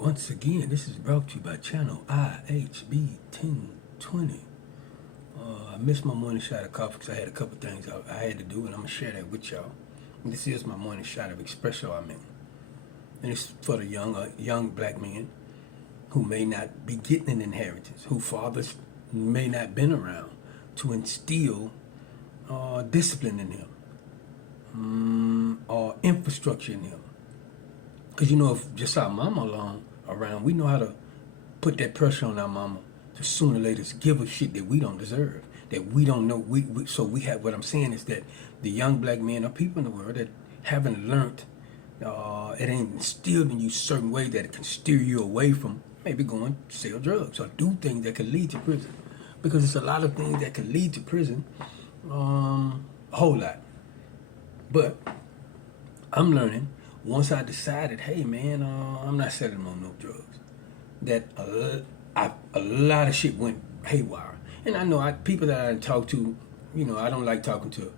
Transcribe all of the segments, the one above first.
Once again, this is brought to you by channel IHB1020. I missed my morning shot of coffee because I had a couple things I had to do, and I'm going to share that with y'all. And this is my morning shot of espresso I'm in. And it's for the young black men who may not be getting an inheritance, whose fathers may not been around to instill discipline in him or infrastructure in him. Because if just our mama around, we know how to put that pressure on our mama to sooner or later give us shit that we don't deserve, that we don't know. So we have, what I'm saying is that the young black men or people in the world that haven't learned, it ain't instilled in you certain ways that it can steer you away from maybe going to sell drugs or do things that can lead to prison. Because it's a lot of things that can lead to prison, a whole lot. But I'm learning, once I decided, hey man, I'm not selling on no drugs, that a lot of shit went haywire. And I know people that I talk to, I don't like talking to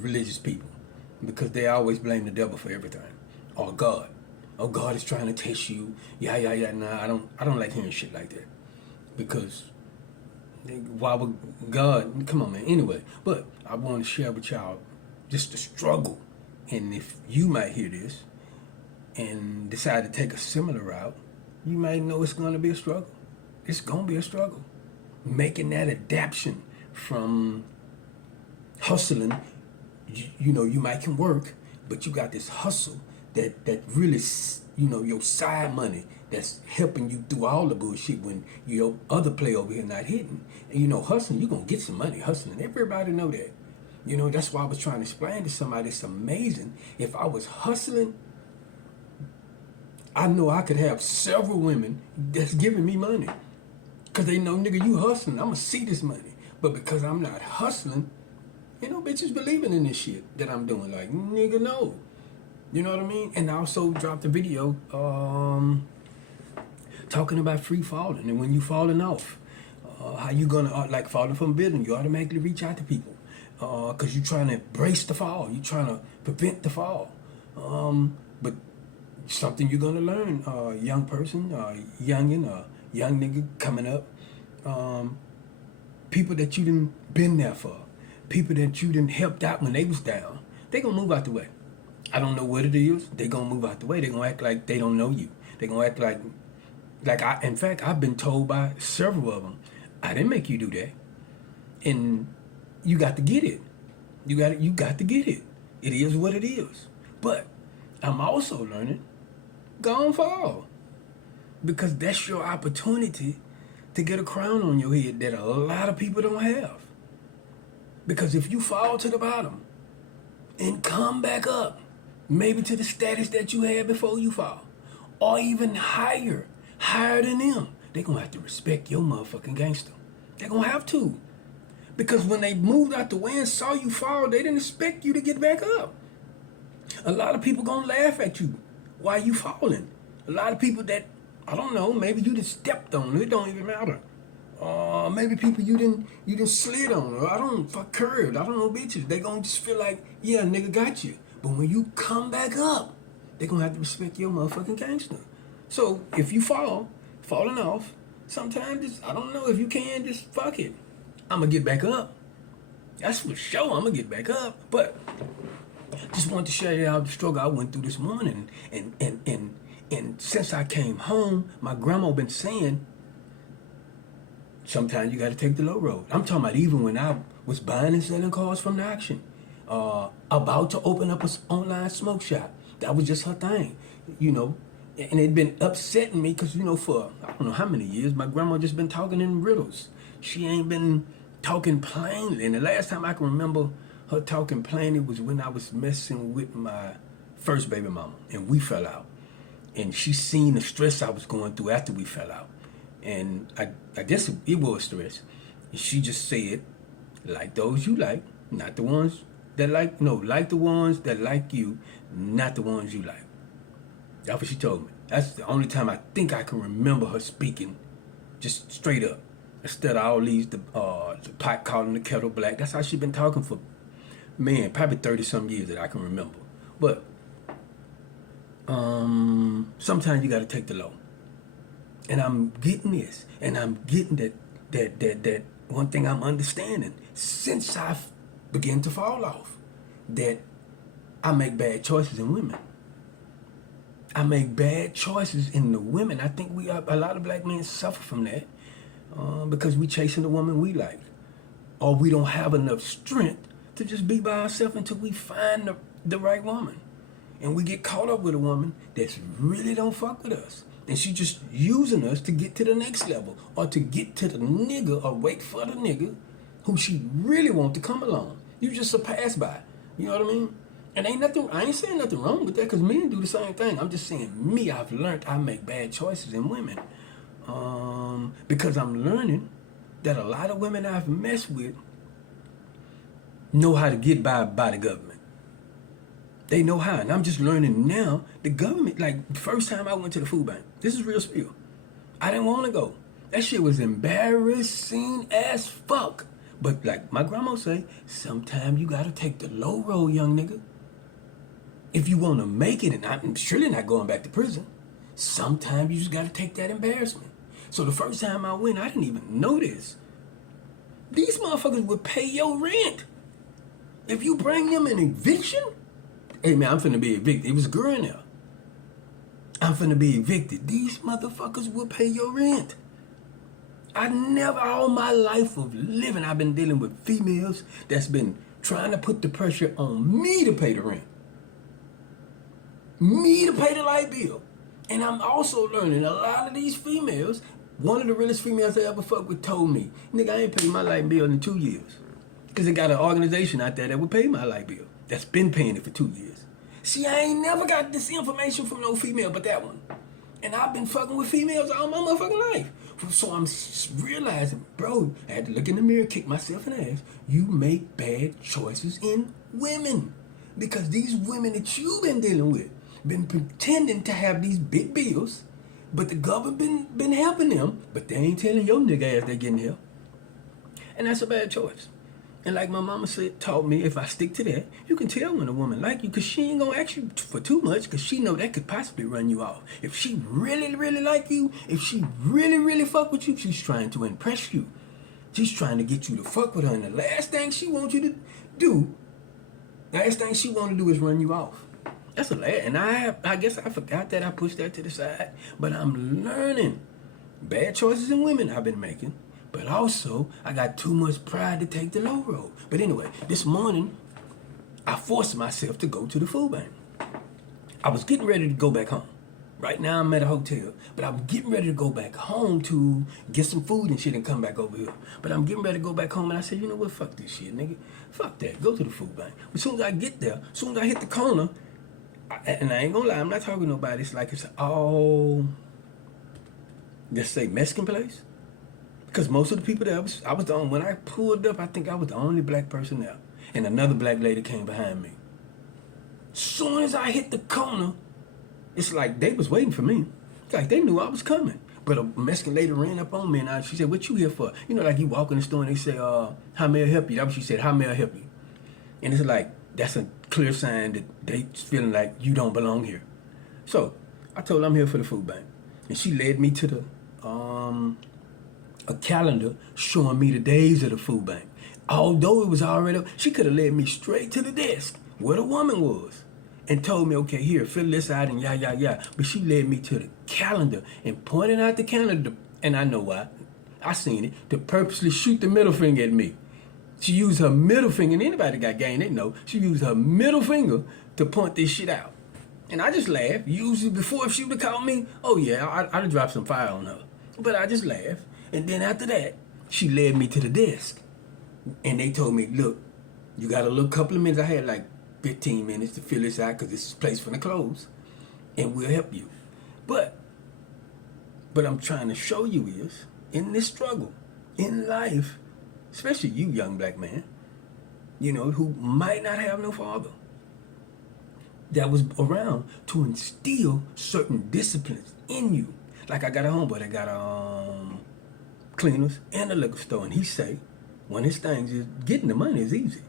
religious people because they always blame the devil for everything, or God. Oh, God is trying to test you. Yeah. Nah, I don't like hearing shit like that, because why would God? Come on, man. Anyway, but I want to share with y'all just the struggle, and if you might hear this and decide to take a similar route, you might know it's going to be a struggle. It's going to be a struggle. Making that adaptation from hustling, you might can work, but you got this hustle that really, your side money that's helping you through all the bullshit when your other play over here not hitting. And hustling, you're going to get some money hustling. Everybody know that. That's why I was trying to explain to somebody, it's amazing. If I was hustling, I know I could have several women that's giving me money. Because they know, nigga, you hustling, I'm going to see this money. But because I'm not hustling, bitches believing in this shit that I'm doing. Like, nigga, no. You know what I mean? And I also dropped a video talking about free falling. And when you falling off, how you going to, like falling from a building, you automatically reach out to people. Because you're trying to brace the fall. You're trying to prevent the fall. But something you're going to learn, young person, youngin', young nigga coming up, people that you done been there for, people that you done helped out when they was down, they gonna move out the way. I don't know what it is, they gonna move out the way. They gonna act like they don't know you. They gonna act like in fact, I've been told by several of them, I didn't make you do that. And you got to get it. You got to get it. It is what it is. But I'm also learning, go and fall. Because that's your opportunity to get a crown on your head that a lot of people don't have. Because if you fall to the bottom and come back up, maybe to the status that you had before you fall, or even higher than them, they're going to have to respect your motherfucking gangster. They're going to have to. Because when they moved out the way and saw you fall, they didn't expect you to get back up. A lot of people going to laugh at you while you falling. A lot of people that, I don't know, maybe you just stepped on, it don't even matter. Maybe people you didn't slid on, or curved, I don't know, bitches. They gonna just feel like, yeah, nigga got you. But when you come back up, they gonna have to respect your motherfucking gangster. So if you falling off, sometimes just, I don't know, if you can, just fuck it. I'm gonna get back up. That's for sure, I'm gonna get back up. But just wanted to share y'all the struggle I went through this morning. And since I came home, my grandma been saying, sometimes you got to take the low road. I'm talking about even when I was buying and selling cars from the auction, about to open up an online smoke shop. That was just her thing, And it'd been upsetting me because, for I don't know how many years, my grandma just been talking in riddles. She ain't been talking plainly. And the last time I can remember her talking plainly was when I was messing with my first baby mama, and we fell out. And she seen the stress I was going through after we fell out. And I guess it was stress. And she just said, like those you like, not the ones that like, no, like the ones that like you, not the ones you like. That's what she told me. That's the only time I think I can remember her speaking just straight up. Instead of all these, the pot calling the kettle black. That's how she been talking for, man, probably 30-some years that I can remember. But sometimes you got to take the low. And I'm getting this, and I'm getting that one thing I'm understanding since I began to fall off, that I make bad choices in women. I make bad choices in the women. I think a lot of black men suffer from that because we chasing the woman we like, or we don't have enough strength to just be by ourselves until we find the right woman. And we get caught up with a woman that's really don't fuck with us. And she just using us to get to the next level, or to get to the nigga, or wait for the nigga who she really want to come along. You just a pass by. You know what I mean? And I ain't saying nothing wrong with that, because men do the same thing. I'm just saying, I've learned I make bad choices in women. Because I'm learning that a lot of women I've messed with know how to get by the government. They know how. And I'm just learning now, the government, like the first time I went to the food bank, this is real spiel. I didn't want to go. That shit was embarrassing as fuck. But like my grandma say, sometimes you gotta take the low road, young nigga. If you want to make it, and I'm surely not going back to prison, sometimes you just gotta take that embarrassment. So the first time I went, I didn't even know this. These motherfuckers would pay your rent. If you bring them an eviction, hey man, I'm finna be evicted. It was a girl in there. I'm finna be evicted. These motherfuckers will pay your rent. All my life of living, I've been dealing with females that's been trying to put the pressure on me to pay the rent. Me to pay the light bill. And I'm also learning a lot of these females, one of the realest females I ever fucked with told me, nigga, I ain't paid my light bill in 2 years. Because they got an organization out there that would pay my light bill. That's been paying it for 2 years. See, I ain't never got this information from no female but that one. And I've been fucking with females all my motherfucking life. So I'm realizing, bro, I had to look in the mirror, kick myself in the ass. You make bad choices in women. Because these women that you've been dealing with been pretending to have these big bills, but the government been helping them, but they ain't telling your nigga ass they getting help. And that's a bad choice. And like my mama taught me, if I stick to that, you can tell when a woman like you, because she ain't gonna ask you for too much, because she know that could possibly run you off. If she really, really like you, if she really, really fuck with you, she's trying to impress you. She's trying to get you to fuck with her, and the last thing she wants you to do, is run you off. That's a lot. And I guess I forgot that I pushed that to the side, but I'm learning bad choices in women I've been making. But also, I got too much pride to take the low road. But anyway, this morning, I forced myself to go to the food bank. I was getting ready to go back home. Right now, I'm at a hotel. But I'm getting ready to go back home to get some food and shit and come back over here. But I'm getting ready to go back home, and I said, you know what? Fuck this shit, nigga. Fuck that. Go to the food bank. But as soon as I get there, as soon as I hit the corner, and I ain't gonna lie, I'm not talking to nobody. It's like it's all, let's say, Mexican place. Because most of the people there, I was the only, when I pulled up, I think I was the only black person there. And another black lady came behind me. Soon as I hit the corner, it's like they was waiting for me. It's like they knew I was coming. But a Mexican lady ran up on me and she said, what you here for? You know, like you walk in the store and they say, how may I help you? That's what she said, how may I help you? And it's like, that's a clear sign that they feeling like you don't belong here. So I told her I'm here for the food bank. And she led me to the, a calendar showing me the days of the food bank. Although it was already, she could have led me straight to the desk where the woman was and told me, okay, here, fill this out and yeah. But she led me to the calendar and pointed out the calendar, and I know why. I seen it, to purposely shoot the middle finger at me. She used her middle finger, and anybody got game, they know. She used her middle finger to point this shit out. And I just laughed. Usually before, if she would have called me, oh yeah, I'd have dropped some fire on her. But I just laughed. And then after that, she led me to the desk. And they told me, look, you got a little couple of minutes. I had like 15 minutes to fill this out because this is place for the clothes. And we'll help you. But I'm trying to show you is, in this struggle, in life, especially you young black man, you know, who might not have no father, that was around to instill certain disciplines in you. Like I got a homeboy that got cleaners and a liquor store, and he say one of his things is getting the money is easy.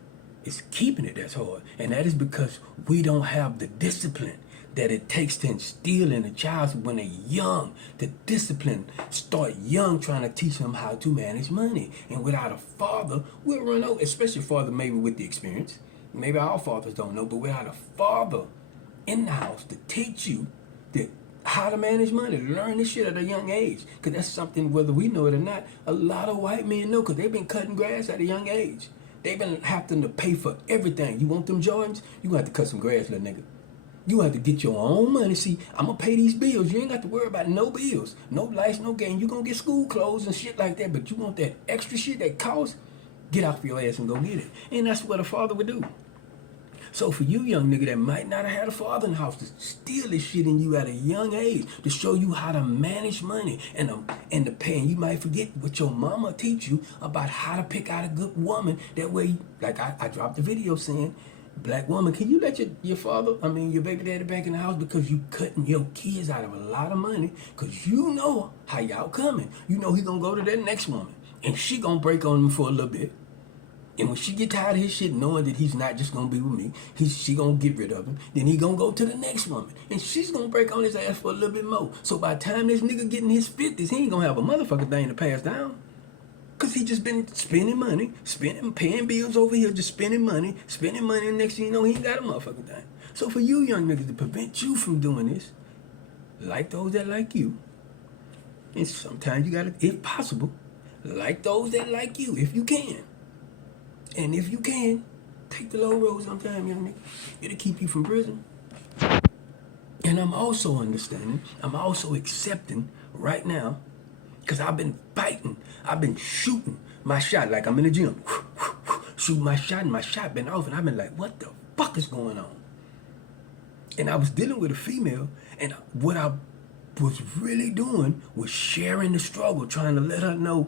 It's keeping it that's hard. And that is because we don't have the discipline that it takes to instill in a child when they're young, to discipline, start young, trying to teach them how to manage money. And without a father, we'll run out, especially a father maybe with the experience. Maybe our fathers don't know, but without a father in the house to teach you that how to manage money, learn this shit at a young age. Because that's something, whether we know it or not, a lot of white men know, because they've been cutting grass at a young age. They've been having to pay for everything. You want them Jordans? You gonna have to cut some grass, little nigga. You have to get your own money. See, I'm gonna pay these bills. You ain't got to worry about no bills, no lights, no game. You gonna get school clothes and shit like that, but you want that extra shit that costs, get off your ass and go get it. And that's what a father would do. So for you young nigga that might not have had a father in the house, to steal this shit in you at a young age, to show you how to manage money and to pay, and you might forget what your mama teach you about how to pick out a good woman. That way, like I dropped a video saying, black woman, can you let your father, your baby daddy back in the house, because you cutting your kids out of a lot of money, because you know how y'all coming. You know he gonna go to that next woman, and she gonna break on him for a little bit. And when she get tired of his shit, knowing that he's not just gonna be with me, she gonna get rid of him. Then he gonna go to the next woman, and she's gonna break on his ass for a little bit more. So by the time this nigga get in his 50s, he ain't gonna have a motherfucking thing to pass down. Cause he just been spending money, paying bills over here, just spending money, and next thing you know, he ain't got a motherfucking thing. So for you young niggas, to prevent you from doing this, like those that like you, and sometimes you gotta, if possible, like those that like you, if you can. And if you can, take the low road sometime, young nigga. It'll keep you from prison. And I'm also understanding, I'm also accepting right now, because I've been fighting, I've been shooting my shot like I'm in the gym. Shooting my shot, and my shot been off, and I've been like, what the fuck is going on? And I was dealing with a female, and what I was really doing was sharing the struggle, trying to let her know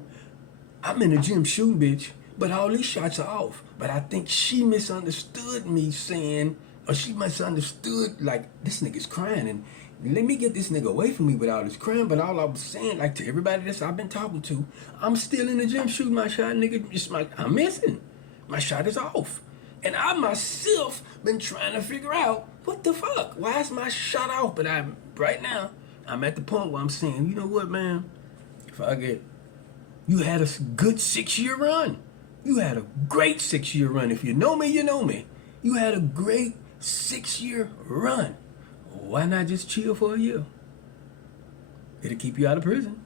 I'm in the gym shooting, bitch. But all these shots are off. But I think she misunderstood me saying, or she misunderstood, like, this nigga's crying, and let me get this nigga away from me with all this crying. But all I was saying, like, to everybody that I've been talking to, I'm still in the gym shooting my shot, nigga. I'm missing. My shot is off. And I myself been trying to figure out, what the fuck? Why is my shot off? But right now, I'm at the point where I'm saying, you know what, man? You had a good 6-year run. You had a great 6-year run. If you know me, you know me. You had a great 6-year run. Why not just chill for a year? It'll keep you out of prison.